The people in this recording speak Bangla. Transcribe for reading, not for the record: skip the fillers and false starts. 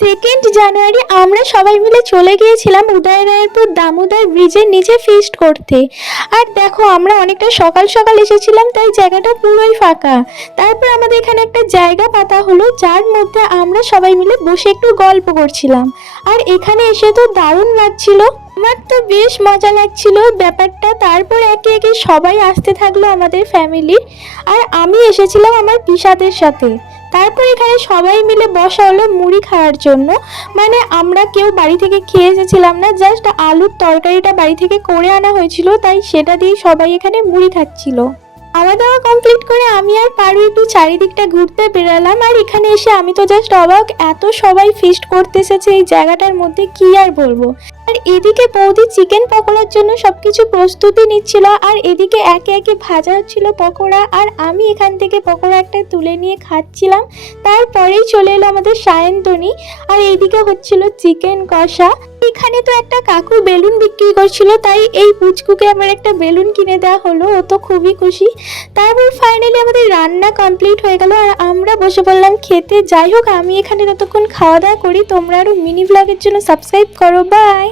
2 জানুয়ারি আমরা সবাই মিলে চলে গিয়েছিলাম উদয়রায়েরপুর দামোদর ব্রিজের নিচে ফিস্ট করতে। আর দেখো আমরা অনেকটা সকাল সকাল এসেছিলাম, তাই জায়গাটা পুরোই ফাঁকা। তারপর আমাদের এখানে একটা জায়গা পাতা হলো, যার মধ্যে আমরা সবাই মিলে বসে একটু গল্প করছিলাম। আর এখানে এসে তো দারুণ লাগছিল, আমার তো বেশ মজা লাগছিল ব্যাপারটা। তারপর একে একে সবাই আসতে থাকলো আমাদের ফ্যামিলির, আর আমি এসেছিলাম আমার পিসাদের সাথে। তারপর এখানে সবাই মিলে বসা হলো মুড়ি খাওয়ার জন্য। মানে আমরা কেউ বাড়ি থেকে খেয়ে এসেছিলাম না, জাস্ট আলুর তরকারিটা বাড়ি থেকে করে আনা হয়েছিল, তাই সেটা দিয়ে সবাই এখানে মুড়ি খাচ্ছিল। খাওয়া দাওয়া কমপ্লিট করে আমি আর পারু একটু চারিদিকটা ঘুরতে বেরালাম। আর এখানে এসে আমি তো জাস্ট অবাক, এত সবাই ফিস্ট করতে এসেছে এই জায়গাটার মধ্যে, কি আর বলবো। আর এদিকে বৌদি চিকেন পকোড়ার জন্য সবকিছু প্রস্তুতি নিচ্ছিল, আর এদিকে একে একে ভাজা হচ্ছিল পকোড়া, আর আমি এখান থেকে পকোড়া একটা তুলে নিয়ে খাচ্ছিলাম। তারপরেই চলে এলো আমাদের সায়ন্তনী, আর এইদিকে হচ্ছিল চিকেন কষা। এখানে তো একটা কাকু বেলুন বিক্রি করছিল, তাই এই পুচকুকে আমার একটা বেলুন কিনে দেওয়া হলো, ও তো খুবই খুশি। তারপর ফাইনালি আমাদের রান্না কমপ্লিট হয়ে গেল, আর আমরা বসে পড়লাম খেতে। যাই হোক, আমি এখানে ততক্ষণ খাওয়া দাওয়া করি, তোমরা আরও মিনি ব্লগের জন্য সাবস্ক্রাইব করো। বাই।